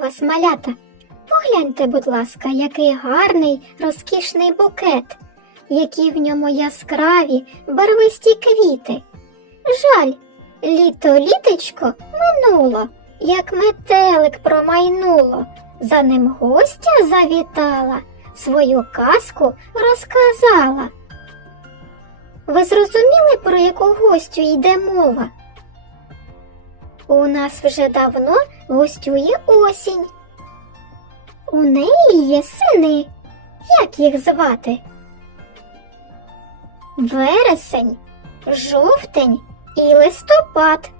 вас, малята. Погляньте, будь ласка, який гарний, розкішний букет, які в ньому яскраві, барвисті квіти. Жаль, літо літочко минуло, як метелик промайнуло. За ним гостя завітала, свою казку розказала. Ви зрозуміли, про яку гостю йде мова? У нас вже давно гостює осінь. У неї є сини. Як їх звати? Вересень, жовтень і листопад.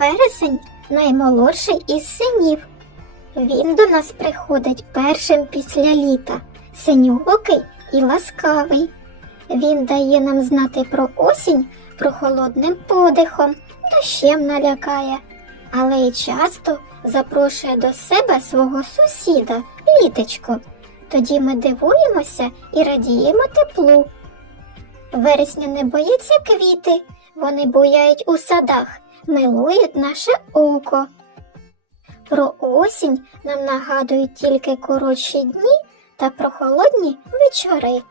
Вересень наймолодший із синів. Він до нас приходить першим після літа, синьокий і ласкавий. Він дає нам знати про осінь прохолодним подихом, дощем налякає, але й часто запрошує до себе свого сусіда, літочко. Тоді ми дивуємося і радіємо теплу. Вересня не боїться квіти, вони буяють у садах, милують наше око. Про осінь нам нагадують тільки коротші дні та прохолодні вечори.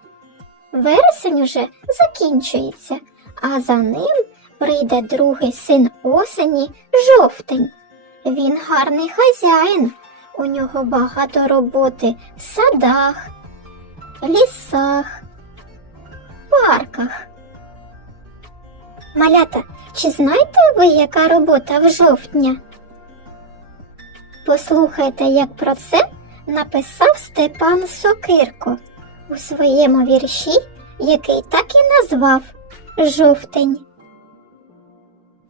Вересень уже закінчується, а за ним прийде другий син осені жовтень. Він гарний хазяїн. У нього багато роботи в садах, лісах, парках. Малята, чи знаєте ви, яка робота в жовтня? Послухайте, як про це написав Степан Сокирко у своєму вірші, який так і назвав Жовтень.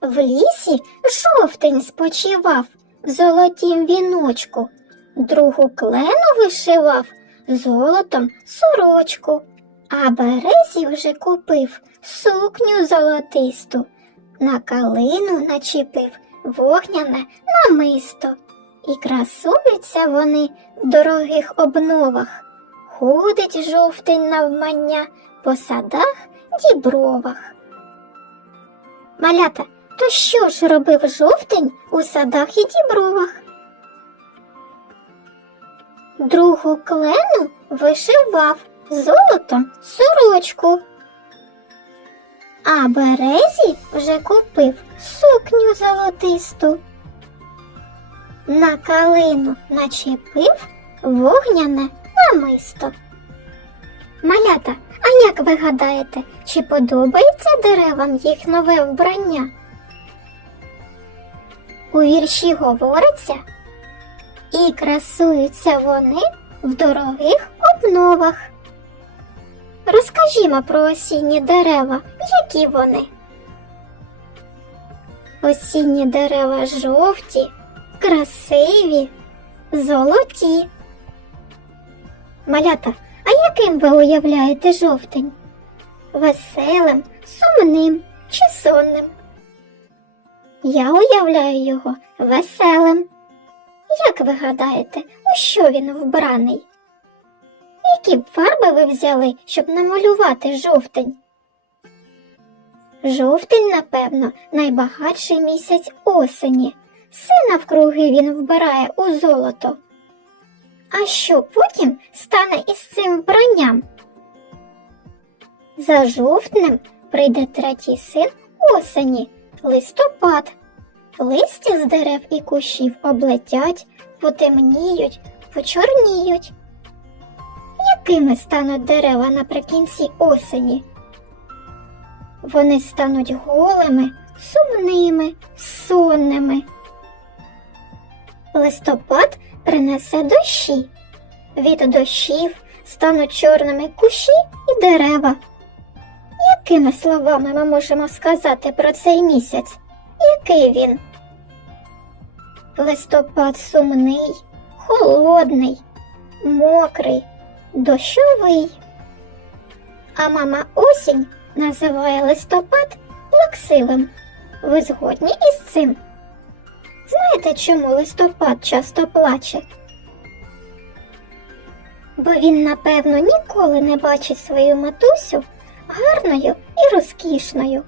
В лісі жовтень спочивав в золотім віночку, другу клену вишивав золотом сорочку, а березі вже купив сукню золотисту, на калину начепив вогняне намисто, і красуються вони в дорогих обновах. Ходить жовтень навмання по садах дібровах. Малята, то що ж робив жовтень у садах і дібровах? Другу клену вишивав золотом сорочку, а березі вже купив сукню золотисту. На калину начепив вогняне намисто. Малята, а як ви гадаєте, чи подобається деревам їх нове вбрання? У вірші говориться, і красуються вони в дорогих обновах. Розкажімо про осінні дерева, які вони. Осінні дерева жовті, красиві, золоті. Малята, а яким ви уявляєте жовтень? Веселим, сумним чи сонним? Я уявляю його веселим. Як ви гадаєте, у що він вбраний? Які б фарби ви взяли, щоб намалювати жовтень? Жовтень, напевно, найбагатший місяць осені. Все навкруги він вбирає у золото. А що потім стане із цим вбранням? За жовтнем прийде третій син осені, листопад. Листя з дерев і кущів облетять, потемніють, почорніють. Якими стануть дерева наприкінці осені? Вони стануть голими, сумними, сонними. Листопад принесе дощі. Від дощів стануть чорними кущі і дерева. Якими словами ми можемо сказати про цей місяць? Який він? Листопад сумний, холодний, мокрий, дощовий. А мама осінь називає листопад плаксивим. Ви згодні із цим? Знаєте, чому листопад часто плаче? Бо він, напевно, ніколи не бачить свою матусю гарною і розкішною.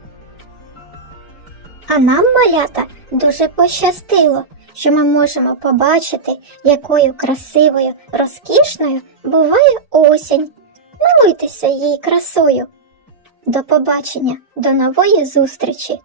А нам, малята, дуже пощастило, що ми можемо побачити, якою красивою, розкішною буває осінь. Милуйтеся її красою. До побачення, до нової зустрічі!